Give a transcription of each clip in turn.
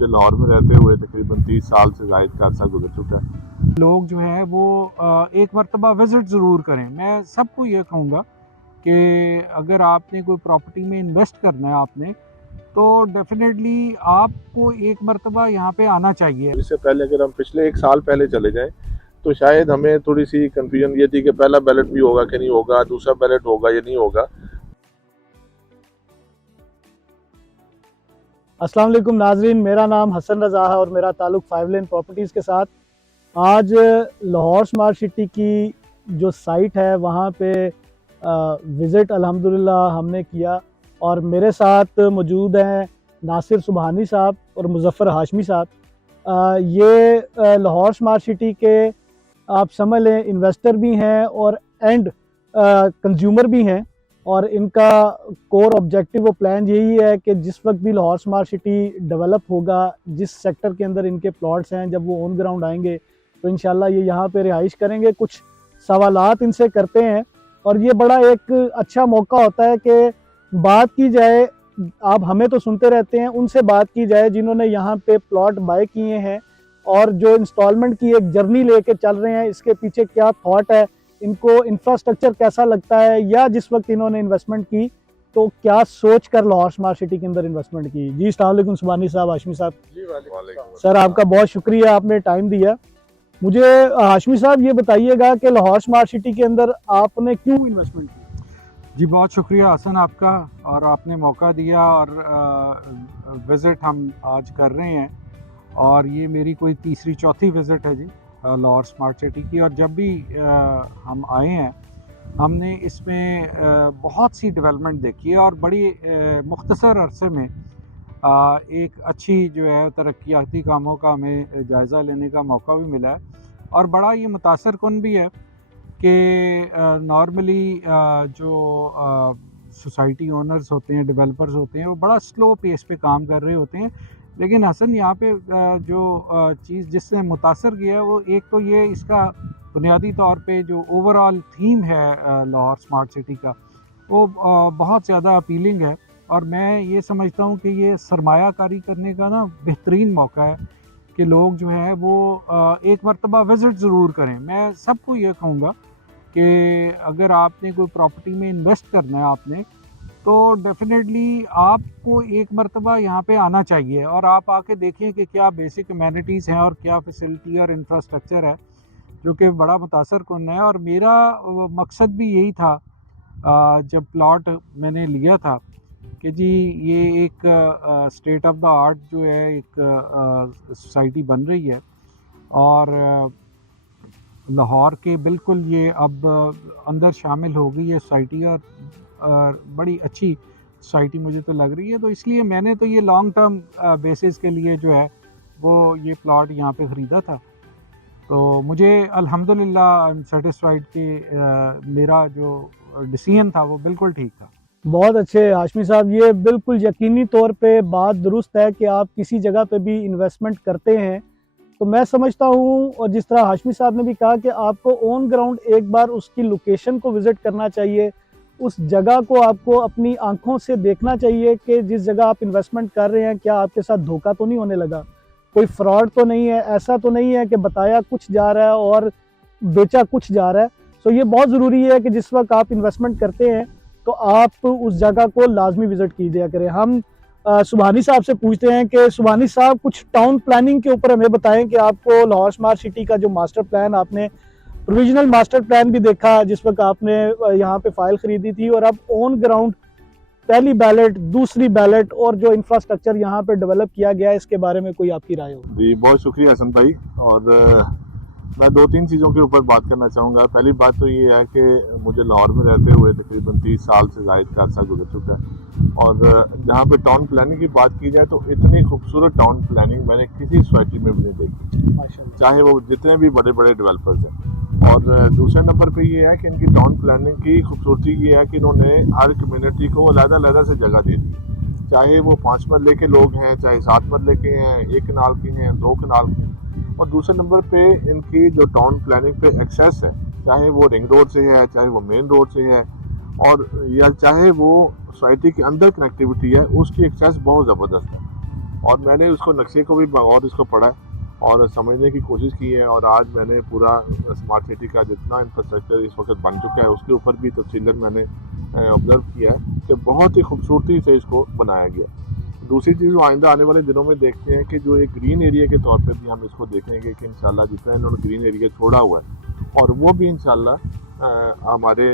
मुझे लाहौर में रहते हुए तकरीबन 30 साल से ज़ायद का अर्सा गुजर चुका है। लोग जो है वो एक मरतबा विज़िट ज़रूर करें। मैं सबको ये कहूँगा कि अगर आपने कोई प्रॉपर्टी में इन्वेस्ट करना है आपने, तो डेफ़िनेटली आपको एक मरतबा यहाँ पे आना चाहिए। इससे पहले अगर हम पिछले 1 साल पहले चले जाएँ, तो शायद हमें थोड़ी-सी कन्फ्यूजन ये थी कि पहला बैलेट भी होगा कि नहीं होगा, दूसरा बैलेट होगा या नहीं होगा। अस्सलाम वालेकुम नाजरीन, मेरा नाम हसन रज़ा है और मेरा ताल्लुक़ 5 लेन प्रॉपर्टीज़ के साथ। आज लाहौर स्मार्ट सिटी की जो साइट है वहाँ पे विज़िट अल्हम्दुलिल्लाह हमने किया और मेरे साथ मौजूद हैं नासिर सुबहानी साहब और मुज़फ़्फ़र हाशमी साहब। ये लाहौर स्मार्ट सिटी के आप समझ लें इन्वेस्टर भी हैं और एंड कंज्यूमर भी हैं और इनका कोर ऑब्जेक्टिव व प्लान यही है कि जिस वक्त भी लाहौर स्मार्ट सिटी डेवलप होगा, जिस सेक्टर के अंदर इनके प्लॉट्स हैं, जब वो ऑन ग्राउंड आएंगे तो इंशाल्लाह ये यहाँ पे रिहाइश करेंगे। कुछ सवालात इनसे करते हैं और ये बड़ा एक अच्छा मौका होता है कि बात की जाए। आप हमें तो सुनते रहते हैं, उनसे बात की जाए जिन्होंने यहाँ पे प्लॉट बाय किए हैं और जो इंस्टॉलमेंट की एक जर्नी लेके चल रहे हैं, इसके पीछे क्या थॉट है, इनको इंफ्रास्ट्रक्चर कैसा लगता है, या जिस वक्त इन्होंने इन्वेस्टमेंट की तो क्या सोच कर लाहौर स्मार्ट सिटी के अंदर इन्वेस्टमेंट की। जी अस्सलाम वालेकुम सुबहानी साहब, हाशमी साहब। सर आपका बहुत शुक्रिया, आपने टाइम दिया मुझे। हाशमी साहब ये बताइएगा कि लाहौर स्मार्ट सिटी के अंदर आपने क्यों इन्वेस्टमेंट की? जी बहुत शुक्रिया हसन आपका, और आपने मौका दिया और विज़िट हम आज कर रहे हैं और ये मेरी कोई तीसरी चौथी विज़िट है जी लाहौर स्मार्ट सिटी की। और जब भी हम आए हैं हमने इसमें बहुत सी डेवलपमेंट देखी है और बड़ी मुख्तसर अरसे में एक अच्छी जो है तरक्याती कामों का हमें जायज़ा लेने का मौका भी मिला है। और बड़ा ये मुतासर कुन भी है कि नॉर्मली जो सोसाइटी ओनर्स होते हैं, डेवलपर्स होते हैं, वो बड़ा स्लो पेस पे काम कर रहे होते हैं। लेकिन हसन यहाँ पे जो चीज़ जिससे मुतासर किया है वो एक तो ये इसका बुनियादी तौर पे जो ओवरऑल थीम है लाहौर स्मार्ट सिटी का, वो बहुत ज़्यादा अपीलिंग है। और मैं ये समझता हूँ कि ये सरमायाकारी करने का ना बेहतरीन मौका है कि लोग जो हैं वो एक मरतबा विज़िट ज़रूर करें। मैं सबको ये कहूँगा कि अगर आपने कोई प्रॉपर्टी में इन्वेस्ट करना है आपने, तो डेफ़िनेटली आपको एक मरतबा यहाँ पे आना चाहिए और आप आके देखें कि क्या बेसिक अमेनिटीज़ हैं और क्या फैसिलिटी और इंफ्रास्ट्रक्चर है, जो कि बड़ा मुतासर कुन है। और मेरा मकसद भी यही था जब प्लॉट मैंने लिया था कि जी ये एक स्टेट ऑफ द आर्ट जो है एक सोसाइटी बन रही है और लाहौर के बिल्कुल ये अब अंदर शामिल हो गई है सोसाइटी और बड़ी अच्छी सोसाइटी मुझे तो लग रही है। तो इसलिए मैंने तो ये लॉन्ग टर्म बेसिस के लिए जो है वो ये प्लॉट यहाँ पे ख़रीदा था। तो मुझे अल्हम्दुलिल्लाह आई एम सेटिस्फाइड कि मेरा जो डिसीजन था वो बिल्कुल ठीक था। बहुत अच्छे हाशमी साहब, ये बिल्कुल यकीनी तौर पे बात दुरुस्त है कि आप किसी जगह पे भी इन्वेस्टमेंट करते हैं तो मैं समझता हूँ, और जिस तरह हाशमी साहब ने भी कहा कि आपको ऑन ग्राउंड एक बार उसकी लोकेशन को विज़िट करना चाहिए, उस जगह को आपको अपनी आंखों से देखना चाहिए कि जिस जगह आप इन्वेस्टमेंट कर रहे हैं क्या आपके साथ धोखा तो नहीं होने लगा, कोई फ्रॉड तो नहीं है, ऐसा तो नहीं है कि बताया कुछ जा रहा है और बेचा कुछ जा रहा है। सो ये बहुत ज़रूरी है कि जिस वक्त आप इन्वेस्टमेंट करते हैं तो आप उस जगह को लाजमी विज़िट कीजिए करें। हम सुबहानी साहब से पूछते हैं कि सुबहानी साहब कुछ टाउन प्लानिंग के ऊपर हमें बताएं कि आपको लाहौर स्मार्ट सिटी का जो मास्टर प्लान, आपने प्रोविजनल मास्टर प्लान भी देखा जिस वक्त आपने यहाँ पे फाइल ख़रीदी थी, और अब ऑन ग्राउंड पहली बैलेट, दूसरी बैलेट और जो इंफ्रास्ट्रक्चर यहाँ पे डेवलप किया गया है, इसके बारे में कोई आपकी राय हो? जी बहुत शुक्रिया हसन भाई। और मैं 2-3 चीज़ों के ऊपर बात करना चाहूँगा। पहली बात तो ये है कि मुझे लाहौर में रहते हुए तकरीबन 30 साल से ज़ायद का अर्सा गुजर चुका है और जहाँ पे टाउन प्लानिंग की बात की जाए तो इतनी खूबसूरत टाउन प्लानिंग मैंने किसी सोसाइटी में भी नहीं देखी, चाहे वो जितने भी बड़े बड़े डेवलपर्स हैं। और दूसरे नंबर पे ये है कि इनकी टाउन प्लानिंग की खूबसूरती ये है कि इन्होंने हर कम्युनिटी को अलग-अलग से जगह दे दी, चाहे वो 5 मरले के लोग हैं, चाहे 7 मरले के हैं, 1 कनाल के हैं, 2 कनाल के हैं। और दूसरे नंबर पे इनकी जो टाउन प्लानिंग पे एक्सेस है, चाहे वो रिंग रोड से है, चाहे वो मेन रोड से है, और या चाहे वो सोसाइटी के अंदर कनेक्टिविटी है, उसकी एक्सेस बहुत ज़बरदस्त है। और मैंने उसको नक्शे को भी और इसको पढ़ा और समझने की कोशिश की है, और आज मैंने पूरा स्मार्ट सिटी का जितना इंफ्रास्ट्रक्चर इस वक्त बन चुका है उसके ऊपर भी तफसीलन मैंने ऑब्जर्व किया है कि बहुत ही खूबसूरती से इसको बनाया गया। दूसरी चीज़ आइंदा आने वाले दिनों में देखते हैं कि जो एक ग्रीन एरिया के तौर पर भी हम इसको देखेंगे कि इंशाल्लाह जितना इन्होंने ग्रीन एरिया छोड़ा हुआ है और वो भी इंशाल्लाह हमारे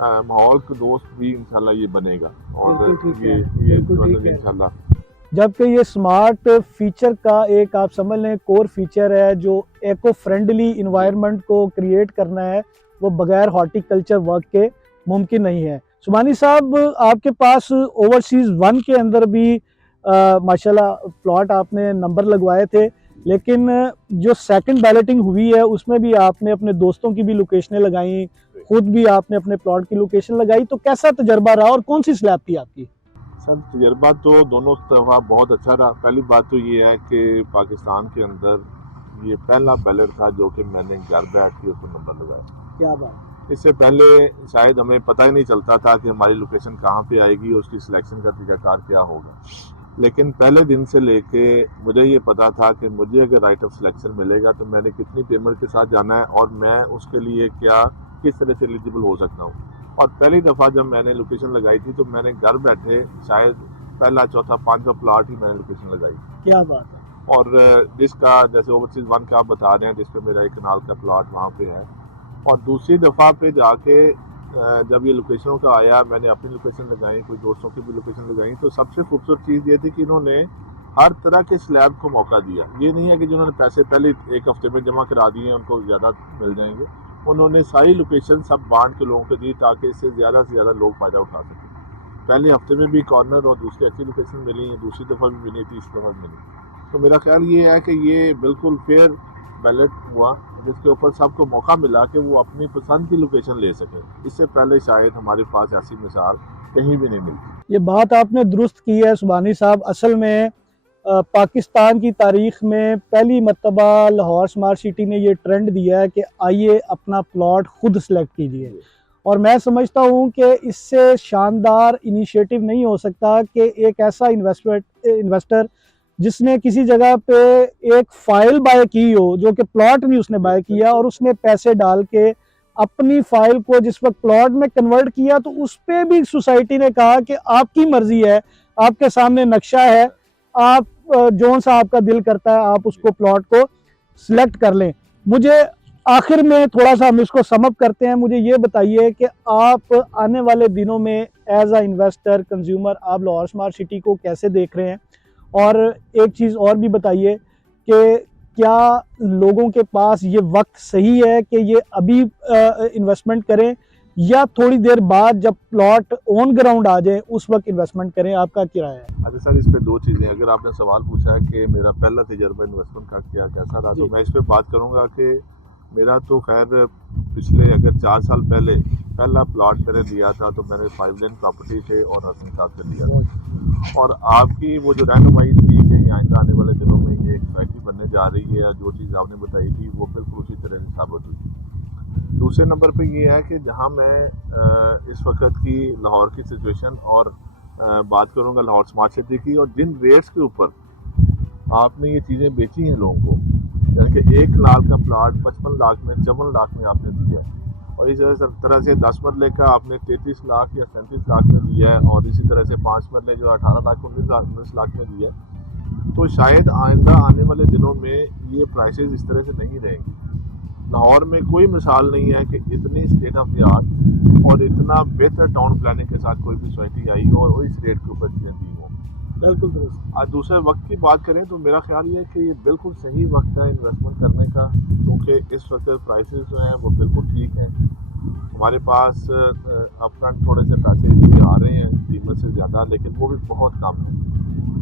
माहौल के दोस्त भी इंशाल्लाह ये बनेगा, और ये इंशाल्लाह। जबकि ये स्मार्ट फीचर का एक आप समझ लें कोर फीचर है जो एको फ्रेंडली इन्वायरमेंट को क्रिएट करना है, वो बगैर हॉर्टिकल्चर वर्क के मुमकिन नहीं है। सुबानी साहब, आपके पास ओवरसीज़ 1 के अंदर भी माशाल्लाह प्लॉट आपने नंबर लगवाए थे, लेकिन जो सेकंड बैलेटिंग हुई है उसमें भी आपने अपने दोस्तों की भी लोकेशनें लगाई, खुद भी आपने अपने प्लॉट की लोकेशन लगाई, तो कैसा तजर्बा रहा और कौन सी स्लैब थी आपकी? सर तजर्बा तो दोनों तरफा बहुत अच्छा रहा। पहली बात तो ये है कि पाकिस्तान के अंदर ये पहला बैलेट था जो कि मैंने घर बैठ के उसको नंबर लगाया। क्या बात। इससे पहले शायद हमें पता ही नहीं चलता था कि हमारी लोकेशन कहाँ पे आएगी, उसकी सिलेक्शन का तरीकाकार क्या होगा, लेकिन पहले दिन से लेके मुझे ये पता था कि मुझे अगर राइट ऑफ सिलेक्शन मिलेगा तो मैंने कितनी पेमेंट के साथ जाना है और मैं उसके लिए किस तरह से एलिजिबल हो सकता हूँ। और पहली दफ़ा जब मैंने लोकेशन लगाई थी तो मैंने घर बैठे शायद पहला, चौथा, 5वां प्लॉट ही मैंने लोकेशन लगाई। क्या बात है। और जिसका जैसे ओवरसीज़ 1 का आप बता रहे हैं जिस पे मेरा एक कनाल का प्लॉट वहाँ पे है, और दूसरी दफ़ा पे जाके जब ये लोकेशनों का आया मैंने अपनी लोकेशन लगाई, कोई दोस्तों की भी लोकेशन लगाई, तो सबसे खूबसूरत चीज़ ये थी कि इन्होंने हर तरह के स्लैब को मौका दिया। ये नहीं है कि जिन्होंने पैसे पहले एक हफ्ते में जमा करा दिए हैं उनको ज़्यादा मिल जाएंगे, उन्होंने सारी लोकेशन सब बांट के लोगों को दी ताकि इससे ज़्यादा से ज़्यादा लोग फ़ायदा उठा सकें। पहले हफ्ते में भी कॉर्नर और दूसरी अच्छी लोकेशन मिली, दूसरी दफ़ा भी मिली, तीसरी दफ़ा भी मिली। तो मेरा ख्याल ये है कि ये बिल्कुल फेयर बैलेट हुआ जिसके ऊपर सबको मौका मिला कि वो अपनी पसंद की लोकेशन ले सके। इससे पहले शायद हमारे पास ऐसी मिसाल कहीं भी नहीं मिलती। ये बात आपने दुरुस्त की है सुबानी साहब। असल में पाकिस्तान की तारीख में पहली मर्तबा लाहौर स्मार्ट सिटी ने ये ट्रेंड दिया है कि आइए अपना प्लॉट खुद सेलेक्ट कीजिए, और मैं समझता हूँ कि इससे शानदार इनिशिएटिव नहीं हो सकता कि एक ऐसा इन्वेस्टर जिसने किसी जगह पे एक फाइल बाय की हो, जो कि प्लॉट नहीं उसने बाय किया, और उसने पैसे डाल के अपनी फाइल को जिस वक्त प्लॉट में कन्वर्ट किया, तो उस पर भी सोसाइटी ने कहा कि आपकी मर्जी है, आपके सामने नक्शा है, आप जो सा आपका दिल करता है आप उसको प्लॉट को सिलेक्ट कर लें। मुझे आखिर में थोड़ा सा हम इसको समअप करते हैं, मुझे ये बताइए कि आप आने वाले दिनों में एज अ इन्वेस्टर, कंज्यूमर, आप लाहौर स्मार्ट सिटी को कैसे देख रहे हैं, और एक चीज़ और भी बताइए कि क्या लोगों के पास ये वक्त सही है कि ये अभी इन्वेस्टमेंट करें या थोड़ी देर बाद जब प्लॉट ऑन ग्राउंड आ जाए उस वक्त इन्वेस्टमेंट करें? आपका क्या राय है? अच्छा सर, इस पे दो चीज़ें, अगर आपने सवाल पूछा है कि मेरा पहला तजर्बा इन्वेस्टमेंट का कैसा रहा, तो मैं इस पे बात करूँगा कि मेरा तो खैर पिछले अगर 4 साल पहले पहला प्लॉट मैंने दिया था तो मैंने 5 लेन प्रॉपर्टी से और हसन साहब से लिया था, और आपकी वो जो रहनुमाई थी कि आइंदा आने वाले दिनों में ये एक सोसाइटी बनने जा रही है, जो चीज़ आपने बताई थी वो बिल्कुल उसी तरह से साबित हुई। दूसरे नंबर पे ये है कि जहाँ मैं इस वक्त की लाहौर की सिचुएशन और बात करूँगा लाहौर स्मार्ट सिटी की, और जिन रेट्स के ऊपर आपने ये चीज़ें बेची हैं लोगों को, यानी कि 1 लाख का प्लॉट 55 लाख में, 54 लाख में आपने दिया, और इस तरह से 10 मरले का आपने 33 लाख या 37 लाख में दिया है, और इसी तरह से 5 मरले जो 18 लाख 19 लाख में दिया है, तो शायद आइंदा आने वाले दिनों में ये प्राइसेस इस तरह से नहीं रहेंगी। लाहौर में कोई मिसाल नहीं है कि इतनी स्टेट ऑफ द आर्ट और इतना बेहतर टाउन प्लानिंग के साथ कोई भी सोसाइटी आई हो और इस रेट के ऊपर चीज़ें दी हो। बिल्कुल दुरुस्त। आज दूसरे वक्त की बात करें तो मेरा ख्याल ये है कि ये बिल्कुल सही वक्त है इन्वेस्टमेंट करने का, क्योंकि इस वक्त प्राइसेस जो हैं वो बिल्कुल ठीक हैं। हमारे पास अपफ्रंट थोड़े से पैसे इसलिए आ रहे हैं कीमत से ज़्यादा, लेकिन वो भी बहुत कम है,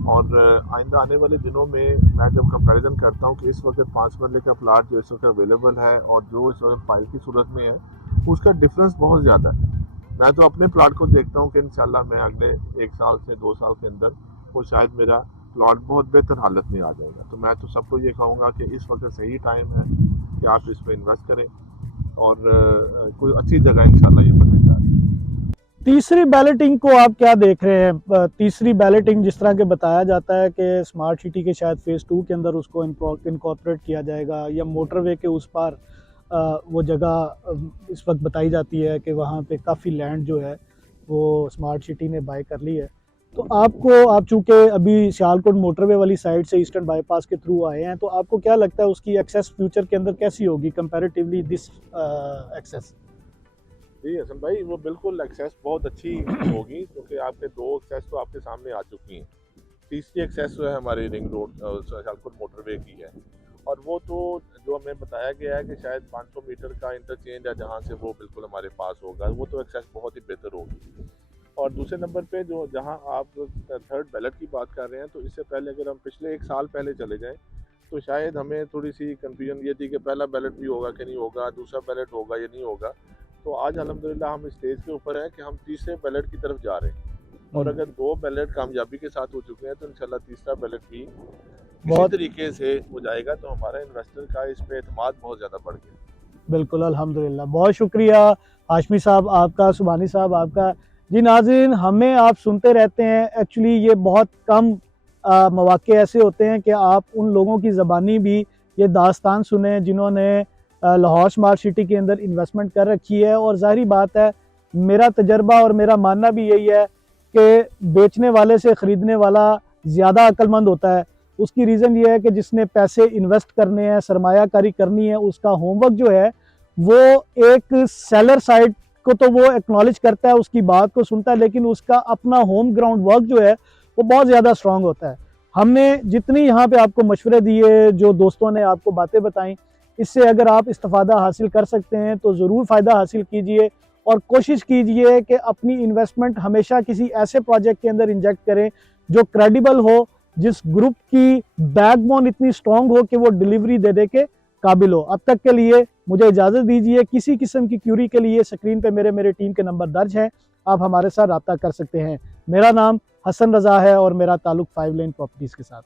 और आइंदा आने वाले दिनों में मैं जब कंपैरिजन करता हूँ कि इस वक्त 5 मरले का प्लाट जो इस वक्त अवेलेबल है और जो इस वक्त फाइल की सूरत में है, उसका डिफरेंस बहुत ज़्यादा है। मैं तो अपने प्लाट को देखता हूँ कि इंशाल्लाह मैं अगले 1 साल से 2 साल के अंदर वो शायद मेरा प्लॉट बहुत बेहतर हालत में आ जाएगा। तो मैं तो सबको ये कहूँगा कि इस वक्त सही टाइम है कि आप इस पर इन्वेस्ट करें, और कोई अच्छी जगह इंशाल्लाह ये बनने जा रही है। तीसरी बैलेटिंग को आप क्या देख रहे हैं? तीसरी बैलेटिंग जिस तरह के बताया जाता है कि स्मार्ट सिटी के शायद फेज़ 2 के अंदर उसको इनकॉर्पोरेट किया जाएगा, या मोटरवे के उस पार वो जगह इस वक्त बताई जाती है कि वहाँ पे काफ़ी लैंड जो है वो स्मार्ट सिटी ने बाय कर ली है। तो आप चूँकि अभी सियालकोट मोटरवे वाली साइड से ईस्टर्न बाईपास के थ्रू आए हैं, तो आपको क्या लगता है उसकी एक्सेस फ्यूचर के अंदर कैसी होगी कंपैरेटिवली दिस एक्सेस? जी हसन भाई, वो बिल्कुल एक्सेस बहुत अच्छी होगी, क्योंकि आपके 2 एक्सेस तो आपके सामने आ चुकी हैं। तीसरी एक्सेस जो है हमारी रिंग रोड सियालकोट मोटरवे की है, और वो तो जो हमें बताया गया है कि शायद 500 मीटर का इंटरचेंज है जहाँ से वो बिल्कुल हमारे पास होगा, वो तो एक्सेस बहुत ही बेहतर होगी। और दूसरे नंबर पे जो जहाँ आप थर्ड बैलेट की बात कर रहे हैं, तो इससे पहले अगर हम पिछले 1 साल पहले चले जाएँ, तो शायद हमें थोड़ी सी कन्फ्यूजन ये थी कि पहला बैलेट भी होगा कि नहीं होगा, दूसरा बैलेट होगा या नहीं होगा। तो आज अल्हम्दुलिल्लाह हम स्टेज के ऊपर हैं कि हम तीसरे बैलेट की तरफ जा रहे हैं, और अगर 2 बैलेट कामयाबी के साथ हो चुके हैं, तो इंशाल्लाह तीसरा बैलेट भी इसी बहुत तरीके से हो जाएगा, तो हमारा इन्वेस्टर का इस पे एतमाद बहुत ज़्यादा बढ़ गया। बिल्कुल, अल्हम्दुलिल्लाह। बहुत शुक्रिया हाशमी साहब आपका, सुबानी साहब आपका। जी नाज़रीन, हमें आप सुनते रहते हैं, एक्चुअली ये बहुत कम मौक़े ऐसे होते हैं कि आप उन लोगों की ज़बानी भी ये दास्तान सुने जिन्होंने लाहौर स्मार्ट सिटी के अंदर इन्वेस्टमेंट कर रखी है। और ज़ाहिर बात है, मेरा तजर्बा और मेरा मानना भी यही है कि बेचने वाले से ख़रीदने वाला ज़्यादा अक्लमंद होता है। उसकी रीज़न ये है कि जिसने पैसे इन्वेस्ट करने हैं, सरमायाकारी करनी है, उसका होमवर्क जो है वो एक सेलर साइड को तो वो एक्नॉलेज करता है, उसकी बात को सुनता है, लेकिन उसका अपना होम ग्राउंड वर्क जो है वो बहुत ज़्यादा स्ट्रांग होता है। हमने जितनी यहाँ पे आपको मशवरे दिए, जो दोस्तों ने आपको बातें बताई, इससे अगर आप इस्तिफ़ादा हासिल कर सकते हैं तो ज़रूर फ़ायदा हासिल कीजिए, और कोशिश कीजिए कि अपनी इन्वेस्टमेंट हमेशा किसी ऐसे प्रोजेक्ट के अंदर इंजेक्ट करें जो क्रेडिबल हो, जिस ग्रुप की बैकबोन इतनी स्ट्रांग हो कि वो डिलीवरी देने के काबिल हो। अब तक के लिए मुझे इजाज़त दीजिए। किसी किस्म की क्यूरी के लिए स्क्रीन पे मेरे टीम के नंबर दर्ज हैं, आप हमारे साथ रब्ता कर सकते हैं। मेरा नाम हसन रज़ा है और मेरा ताल्लुक़ 5 लेन प्रॉपर्टीज़ के साथ।